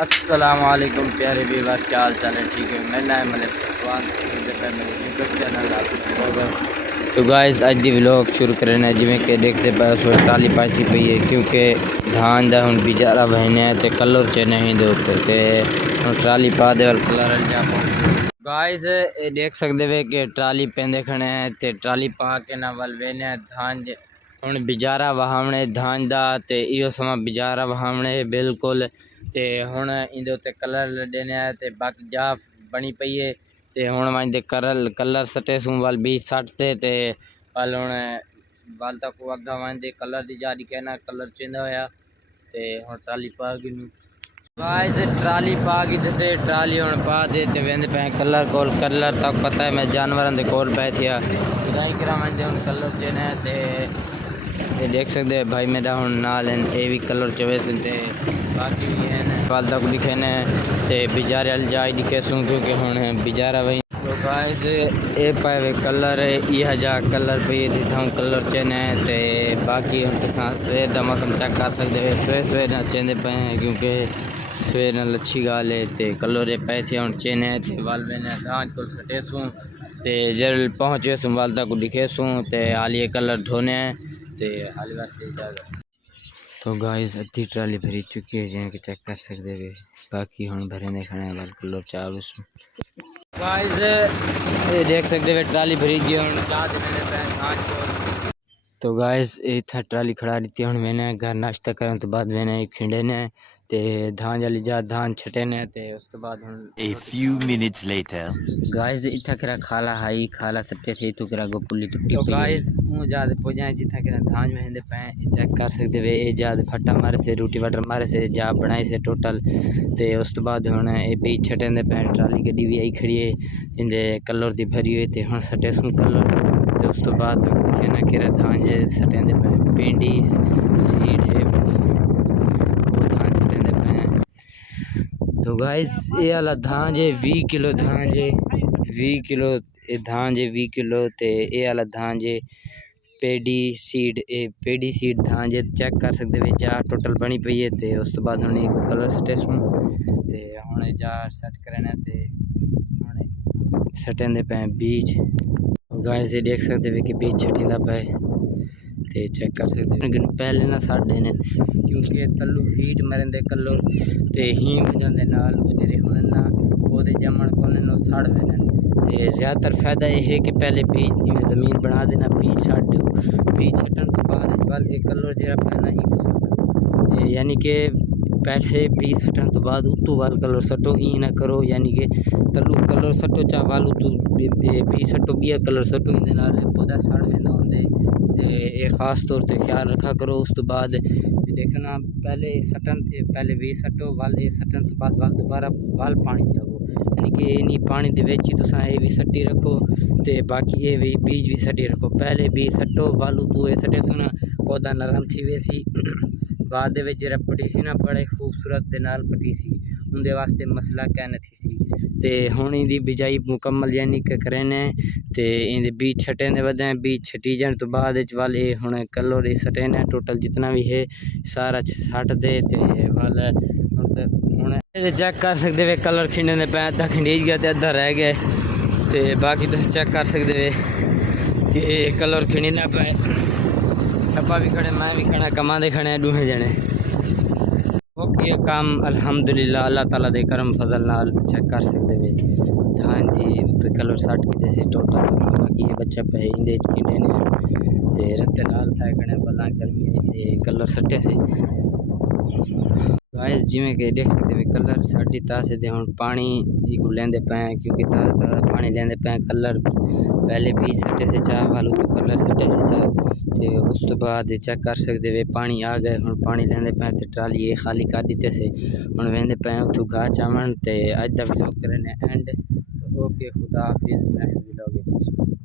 अस्सलाम वालेकुम प्यारे व्यूअर, क्या हाल चाल है? ठीक है, मेरा नाम मलिक सफवान, मेरे यूट्यूब चैनल आप। तो गाइस अज दी व्लॉग शुरू करने जिमें कि देखते पे उस टाली पाती पई है क्योंकि धान दा हुण बिजारा बहने ते कलर च नहीं दे उत्ते ते हुण ट्राली पा दे और कलर जा गाइस ये देख सकते वे कि ट्राली पेंदे खड़े हैं ते ट्राली पा के ना वल वेने धान हुण बिजारा वहावणे धान दा ते इहो समा बिजारा वहावणे बिल्कुल ते हुण इंदे उत्ते कलर लड्डने ते बाकी जा बनी पई है ते हुण वांदे कलर सटे सूं वाल बीज सटते ते वाल हुण वाल तक अग्गा वांदे कलर दी जारी कहना कलर चेंदा होया ते हुण ट्राली पा गई गाइस ट्राली पा गई दसे ट्राली हुण पा दे ते वेंदे पे कलर कोल कलर तक पता है मैं जानवरां दे कोल पै थिया खुदाई करा वांदे हुण कलर चेने ते ये देख सकते हैं भाई मेरा हुण नाल ये भी कलर चवे सकते बाकी वाल तक दिखे ने ते बिजारे वाली जाई दिखे सूं क्योंकि हुण बिजारा वही तो गाइस ए पाए कलर यह जा कलर पे दिखा कलर चेने ते बाकी हम सवेर का मौसम चेक कर सकते हैं सवेर ना चेंदे पे हैं क्योंकि सवेर नाल अच्छी गाल है ते कलर पे थे हुण चेने ते वाल मैंने धान को सटे सूं ते जल पहुँचे सूं वाल तक दिखे सूं ते हालिए कलर धोने ते हाल वास्ते इजाजत। तो गाइस अद्धी ट्राली भरी चुकी है जैसे कि चेक कर सकते हैं बाकी हुण भरने खड़े वाल कलर चालू गाइस ये देख सकते हैं ट्राली भरी गई हुण चाह देने पे धान को तो गाइस इतना ट्राली खड़ा दी हुण मैंने घर नाश्ता करने तो बाद मैंने खिंडे ने ते धान वाली जा धान छटे ने ते उस तो बाद हुण A few minutes later. Guys इतना करा खाला हाई खाला सट्टे से तो करा गोपुली टुट्टी तो गाइस मु जादे पहुंचा जितना करा धान में हिंदे पे चेक कर सकते वे ए जादे फटा मारे से रोटी वाटर मारे से जा बनाई से टोटल ते उस तो बाद हुण ए बीच छटे दे पे ट्राली गड्डी भी आई खड़ी है इंदे कलर दी भरी हुई ते हुण सटे सु कलर ते उस तो बाद कहना करा धान जे सटे दे पे भिंडी सीड है वो धान सटे दे पे तो गाइस ये वाला धान जे 20 किलो धान जे 20 किलो धान जे 20 किलो ते ये वाला धान जे पेडी सीड धान जे चेक कर सकते वे जा टोटल बनी पई है ते उस तो बाद हुण कलर सटे सूं ते हुण जा सेट करने ते हुण सटेंदे पे बीज गाइस ये देख सकते वे कि बीज छटिंदा पे ते चेक कर सकते लेकिन पहले ना साडे ने क्योंकि तलू हीट मरंदे कलर ते हींग जांदे नाल जेरे हुण ना ओदे जमण कोने नो सड़ वेने ते ज़्यादातर फायदा ये है कि पहले बीज ज़मीन बना देना बीज छाट दो बीज छटन तो बाद वाल एक कलर जरा पैना ही हो सकता यानी कि पहले बीज छटन तो बाद उतू वाल कलर सटो ई ना करो यानी कि तलू कलर सटो चा वाल उतू बीज सटो बिया कलर सटो इंदे नाल पौधा सड़ वेंदा हुंदे ते ये खास तौर पे ख्याल रखा करो उस तो बाद देखना पहले सटन पहले बीज सटो वाल ये सटन तो बाद वाल दोबारा वाल पानी जाओ यानी कि इन्हीं पानी दे विच तुसां ये भी सट्टी रखो ते बाकी ये भी बीज भी सट्टी रखो पहले बीज सटो वालू तू ये सटे सुना पौधा नरम थी वैसी बाद दे विच जरा पटीसी ना बड़े खूबसूरत दे नाल पटीसी उनके वास्ते मसला क्या नहीं सी ते हुण इंदी बिजाई मुकम्मल यानी कि करेने ते इंदे बीज छटे ने वदे बीज छटी जाने तो बाद विच वाल ये हुण कलर ये सटे ने टोटल जितना भी है सारा छट दे ते वाल हुण चेक कर सकते वे कलर खिंडे ने पे अद्धा खिंडीज गया ते अद्धा रह गया ते बाकी तुम चेक कर सकते वे कि कलर खिंडी ना पे अब्बा भी खड़े मैं भी खड़ा कमा दे खड़े दूहे जने ओके काम अल्हम्दुलिल्लाह अल्लाह ताला दे करम फजल नाल चेक कर सकते वे धान दी उत्ते कलर सट के से टोटल बाकी ये बच्चा पे इंदे च किने ने ते रत्ते नाल था कने बला गर्मी ते कलर सटे से गाइस जिमें कि देख सकते वे कलर साड़ी तासे दे हुण पानी को लेंदे पे क्योंकि ताज़ा पानी लेंदे पे कलर पहले 20 सटे से चाह वालू तो कलर सटे से चाह ते उस तो बाद चेक कर सकते वे पानी आ गए हुण पानी लेंदे पे ते ट्राली ये खाली कर दीते से हुण वेंदे पे उथों घाह चावण ते अज दा व्लॉग करने एंड तो ओके खुदा हाफिज़ नेक्स्ट व्लॉग